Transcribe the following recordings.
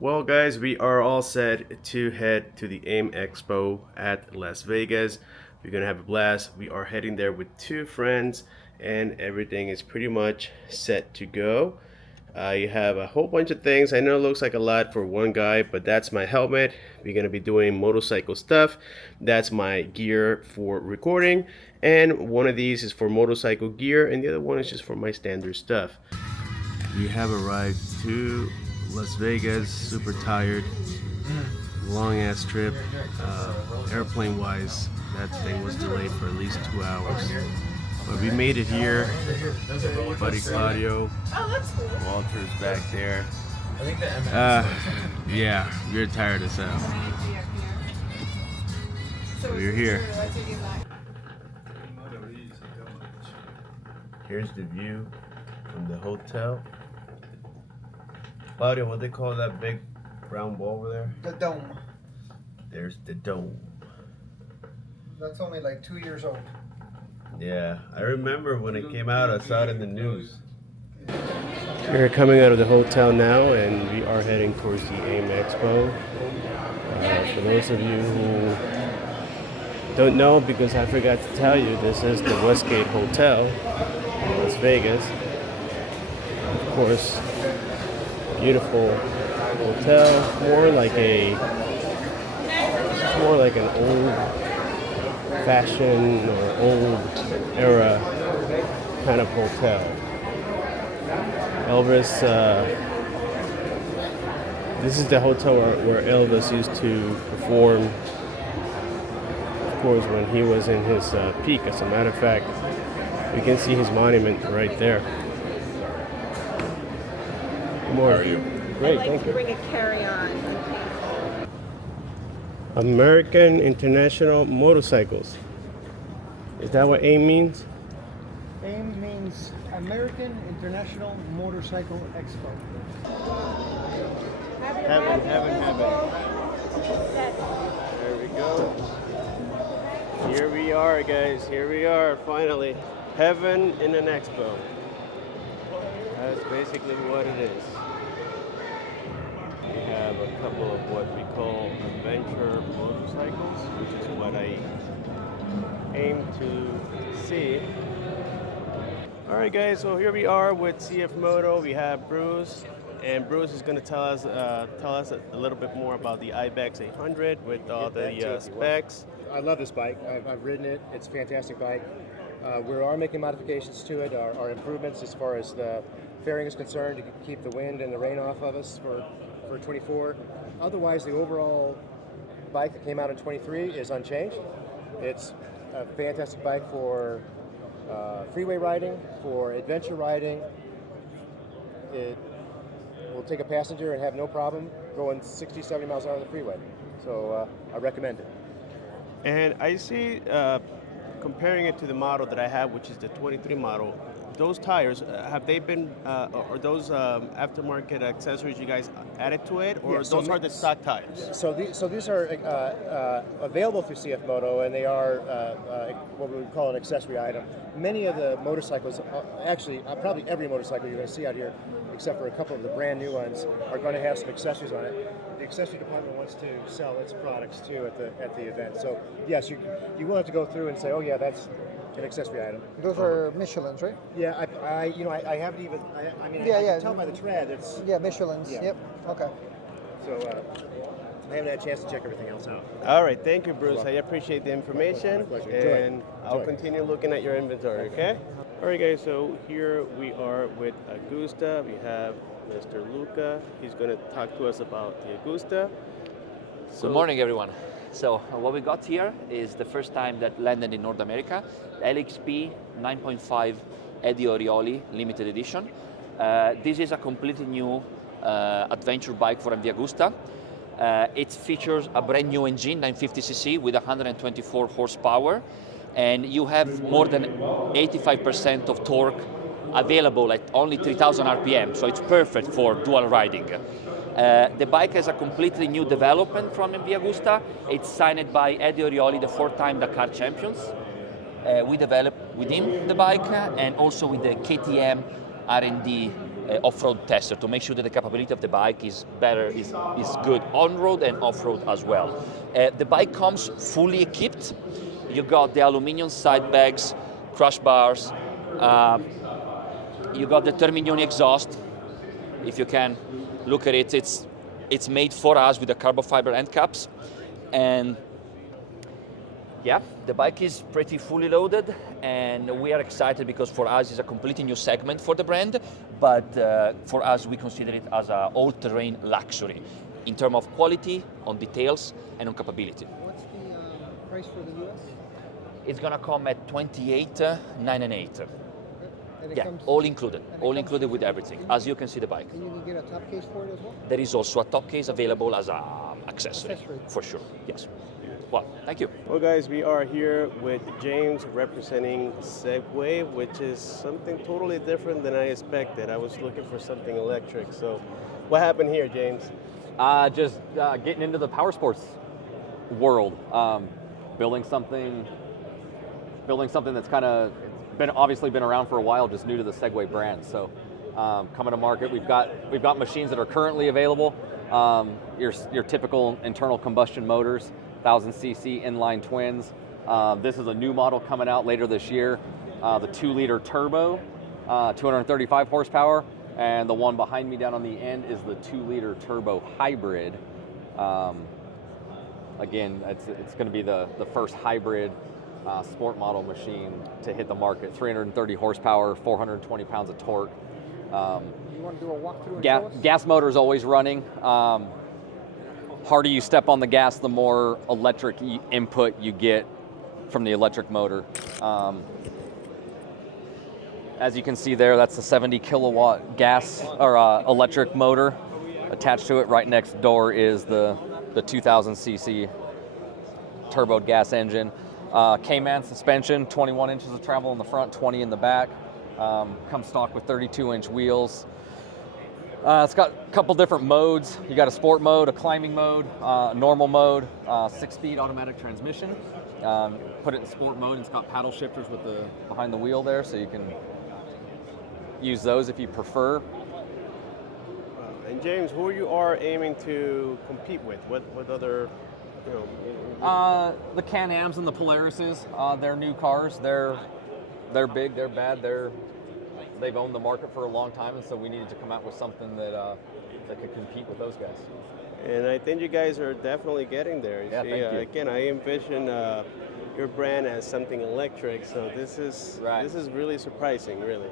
Well, guys, we are all set to head to the AIM Expo at Las Vegas. We're gonna have a blast. We are heading there with two friends, and everything is pretty much set to go. You have a whole bunch of things. I know it looks like a lot for one guy, but that's my helmet. We're gonna be doing motorcycle stuff. That's my gear for recording, and one of these is for motorcycle gear, and the other one is just for my standard stuff. We have arrived to Las Vegas, super tired, long ass trip. Airplane wise, that thing was delayed for at least 2 hours. But we made it here. Buddy Claudio, Walter's back there. Yeah, we're tired as hell. We're here. Here's the view from the hotel. Claudio, what they call that big brown ball over there? The dome. There's the dome. That's only like 2 years old. Yeah, I remember when it came out, I saw it in the news. We're coming out of the hotel now, and we are heading towards the AIM Expo. For those of you who don't know, because I forgot to tell you, this is the Westgate Hotel in Las Vegas. Of course, beautiful hotel, more like an old-fashioned or old-era kind of hotel. Elvis, this is the hotel where Elvis used to perform, of course, when he was in his peak. As a matter of fact, you can see his monument right there. How are you? Great, I'd like thank to you. bring a carry-on. American International Motorcycles. Is that what AIM means? AIM means American International Motorcycle Expo. Heaven. There we go. Here we are, guys. Here we are, finally. Heaven in an expo. That's basically what it is. We have a couple of what we call adventure motorcycles, which is what I aim to see. Alright guys, so here we are with CFMOTO. We have Bruce, and Bruce is going to tell us a little bit more about the IBEX 800 with all the specs. I love this bike. I've ridden it. It's a fantastic bike. We are making modifications to it, our improvements as far as the fairing is concerned to keep the wind and the rain off of us for 24. Otherwise, the overall bike that came out in 23 is unchanged. It's a fantastic bike for freeway riding, for adventure riding. It will take a passenger and have no problem going 60, 70 miles an hour on the freeway. So I recommend it. And I see, comparing it to the model that I have, which is the 23 model, those tires, have they been, or those aftermarket accessories you guys added to it, or Yeah, so those are the stock tires? So these are available through CFMOTO, and they are what we would call an accessory item. Many of the motorcycles, actually probably every motorcycle you're going to see out here, except for a couple of the brand new ones, are going to have some accessories on it. The accessory department wants to sell its products too at the event. So yes, you will have to go through and say, oh yeah, that's an accessory item. Those are Michelin's, right? Yeah, I haven't even. I mean, Yeah, I yeah. can tell by the tread. It's Yeah, Michelin's. Yeah. Yep. Okay. so. I haven't had a chance to check everything else out. All right, thank you, Bruce. I appreciate the information, My pleasure. Enjoy. and I'll Enjoy. continue looking at your inventory, okay? All right, guys, so here we are with Agusta. We have Mr. Luca. He's going to talk to us about the Agusta. Good morning, everyone. So what we got here is the first time that landed in North America, LXP 9.5 Eddie Orioli limited edition. This is a completely new adventure bike for MV Agusta. It features a brand new engine, 950cc with 124 horsepower, and you have more than 85% of torque available at only 3,000 RPM, so it's perfect for dual riding. The bike has a completely new development from MV Agusta. It's signed by Eddie Orioli, the 4-time Dakar champions. We developed with him the bike and also with the KTM R&D off-road tester to make sure that the capability of the bike is better, is good on-road and off-road as well. The bike comes fully equipped. You got the aluminum side bags, crush bars. You got the Terminioni exhaust. If you can look at it, it's made for us with the carbon fiber end caps. And yeah, the bike is pretty fully loaded, and we are excited because for us it's a completely new segment for the brand, but for us we consider it as an all-terrain luxury in terms of quality, on details, and on capability. What's the price for the US? It's gonna come at 28,998. And it Yeah, comes, all included with everything, as you can see the bike. and you can get a top case for it as well? There is also a top case available as an accessory, Accessory. for sure, yes. Well, thank you. Well, guys, we are here with James representing Segway, which is something totally different than I expected. I was looking for something electric. So, what happened here, James? Just getting into the power sports world, building something that's kind of obviously been around for a while, just new to the Segway brand. So, coming to market, we've got machines that are currently available. Your typical internal combustion motors, 1000cc inline twins. This is a new model coming out later this year. The 2-liter turbo, 235 horsepower, and the one behind me down on the end is the 2-liter turbo hybrid. Again, it's going to be the first hybrid sport model machine to hit the market. 330 horsepower, 420 pounds of torque. You want to do a walkthrough and show us? Gas motor is always running. Harder you step on the gas, the more electric input you get from the electric motor. As you can see there, that's a 70 kilowatt gas or electric motor. Attached to it right next door is the 2000cc turbo gas engine. K-Man suspension, 21 inches of travel in the front, 20 in the back. Comes stock with 32-inch wheels. It's got a couple different modes. You got a sport mode, a climbing mode, a normal mode, 6-speed automatic transmission. Put it in sport mode, and it's got paddle shifters with the behind the wheel there, so you can use those if you prefer. And James, who you are aiming to compete with? What other, The Can-Ams and the Polarises, they're new cars. They're big, they're bad, they've owned the market for a long time, and so we needed to come out with something that could compete with those guys. And I think you guys are definitely getting there. Yeah, thank you. Again, I envision your brand as something electric, so this is really surprising, really.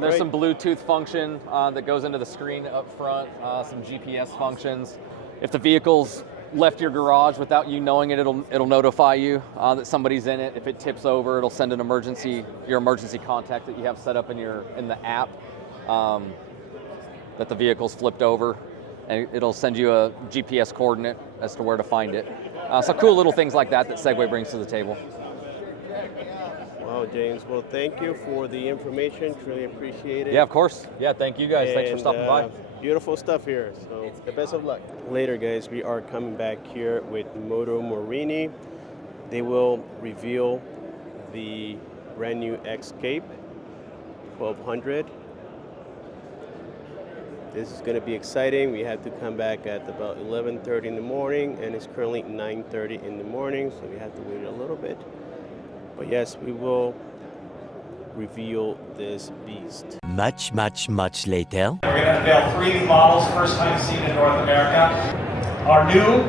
There's some Bluetooth function that goes into the screen up front, some GPS functions. If the vehicle's left your garage without you knowing it, it'll notify you that somebody's in it. If it tips over, it'll send your emergency contact that you have set up in the app that the vehicle's flipped over, and it'll send you a GPS coordinate as to where to find it. So cool little things like that Segway brings to the table. Wow, James. Well, thank you for the information. Truly appreciate it. Yeah, of course. Yeah, thank you guys. Thanks for stopping by. Beautiful stuff here. So the best of luck. Later, guys, we are coming back here with Moto Morini. They will reveal the brand new Escape 1200. This is going to be exciting. We have to come back at about 11:30 in the morning, and it's currently 9:30 in the morning, so we have to wait a little bit. But yes, we will reveal this beast. Much later. We're going to unveil 3 new models, first time seen in North America. Our new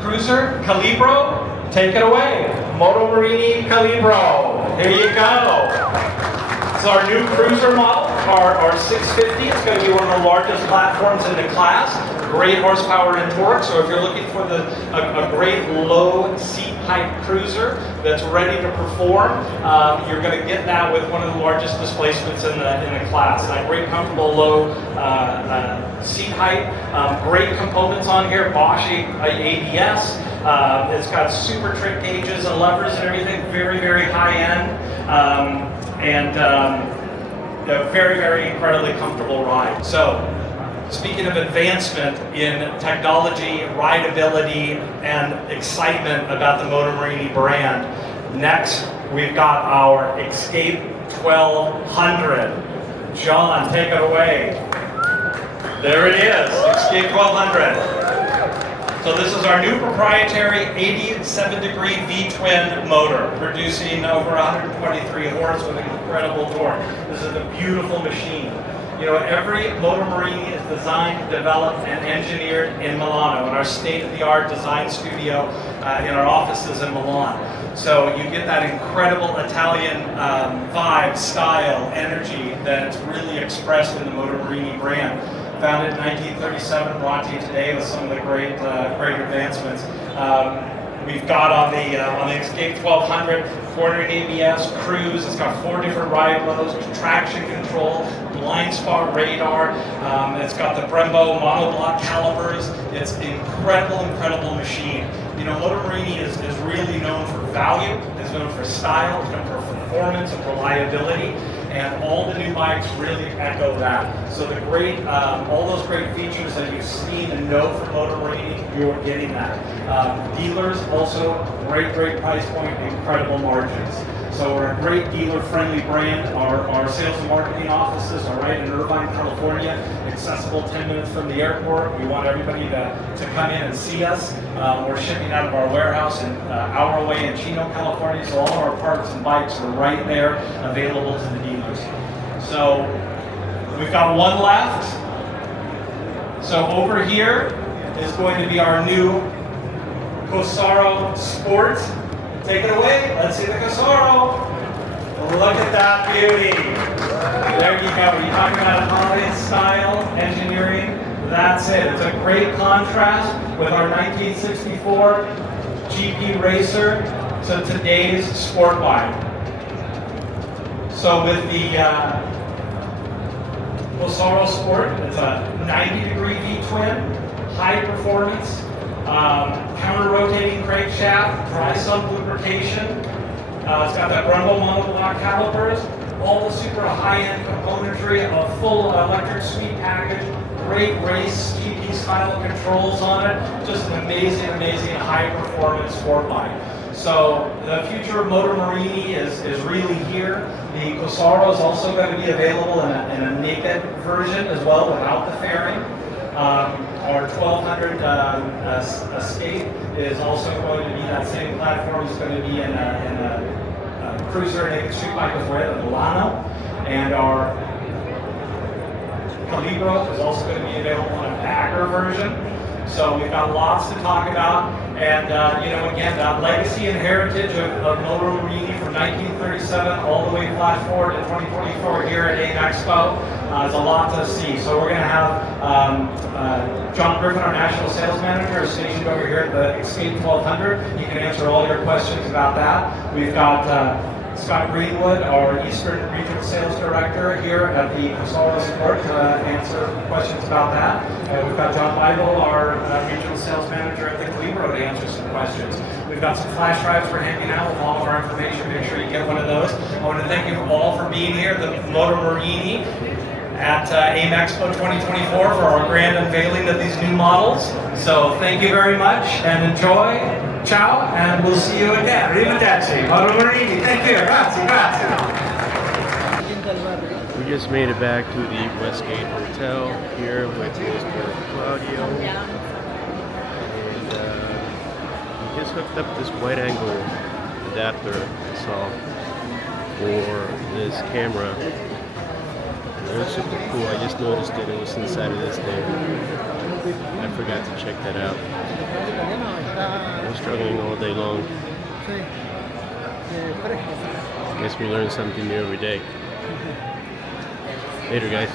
cruiser, Calibro, take it away. Moto Morini Calibro, here you go. So our new cruiser model, our 650, it's going to be one of the largest platforms in the class. Great horsepower and torque, so if you're looking for a great low seat height cruiser that's ready to perform, you're going to get that with one of the largest displacements in the class. That great comfortable low seat height, great components on here, Bosch ABS. It's got super trick gauges and levers and everything, very high end, and a very incredibly comfortable ride. So, speaking of advancement in technology, rideability, and excitement about the Moto Morini brand, next we've got our Escape 1200. John, take it away. There it is, Escape 1200. So this is our new proprietary 87-degree V-twin motor, producing over 123 horse with incredible torque. This is a beautiful machine. You know, every Moto Morini is designed, developed, and engineered in Milano, in our state-of-the-art design studio in our offices in Milan. So you get that incredible Italian vibe, style, energy that's really expressed in the Moto Morini brand. Founded in 1937, brought to you today with some of the great advancements. We've got on the Escape 1200, quartering ABS, cruise. It's got 4 different ride modes, traction control, blind spot radar. It's got the Brembo monoblock calipers. It's an incredible machine. You know, Moto Morini is really known for value. It's known for style. It's known for performance and reliability. And all the new bikes really echo that. So the great, all those great features that you've seen and know from Moto Morini, you're getting that. Dealers also great price point, incredible margins. So we're a great dealer-friendly brand. Our sales and marketing offices are right in Irvine, California, accessible 10 minutes from the airport. We want everybody to come in and see us. We're shipping out of our warehouse an hour away in Chino, California, so all of our parts and bikes are right there available to the dealers. So we've got one left. So over here is going to be our new Cosaro Sport. Take it away. Let's see the Cosaro. Look at that beauty. There you go. You're talking about Italian style engineering. That's it. It's a great contrast with our 1964 GP Racer to today's sport bike. So with the Cosaro Sport, it's a 90-degree V-twin, high performance, counter-rotating crankshaft, dry sump lubrication. It's got that Brembo monoblock calipers, all the super high-end componentry, a full electric suite package, great race GP style controls on it, just an amazing high-performance sport bike. So the future of Moto Morini is really here. The Cosaro is also going to be available in a naked version as well, without the fairing. Our 1200 Escape is also going to be that same platform. It's going to be in a cruiser naked street bike as well, the Milano. And our Calibro is also going to be available in a bagger version. So we've got lots to talk about. And, you know, again, that legacy and heritage of Moto Morini from 1937 all the way flash forward to 2024 here at AIM Expo. There's a lot to see. So we're going to have John Griffin, our National Sales Manager, is stationed over here at the Escape 1200. He can answer all your questions about that. We've got Scott Greenwood, our Eastern Regional Sales Director here at the Cosaro Sport to answer questions about that. And we've got John Weigel, our Regional Sales Manager at the Calibro to answer some questions. We've got some flash drives for hanging out with all of our information. Make sure you get one of those. I want to thank you all for being here, the Moto Morini at AIM Expo 2024 for our grand unveiling of these new models. So thank you very much and enjoy. Ciao, and we'll see you again. Arrivederci. Moto Morini. Thank you. Grazie. We just made it back to the Westgate Hotel here with Mr. Claudio. And we just hooked up this wide angle adapter I saw for this camera. It was super cool. I just noticed it was inside of this thing. I forgot to check that out. I'm struggling all day long. Guess we learn something new every day. Later, guys.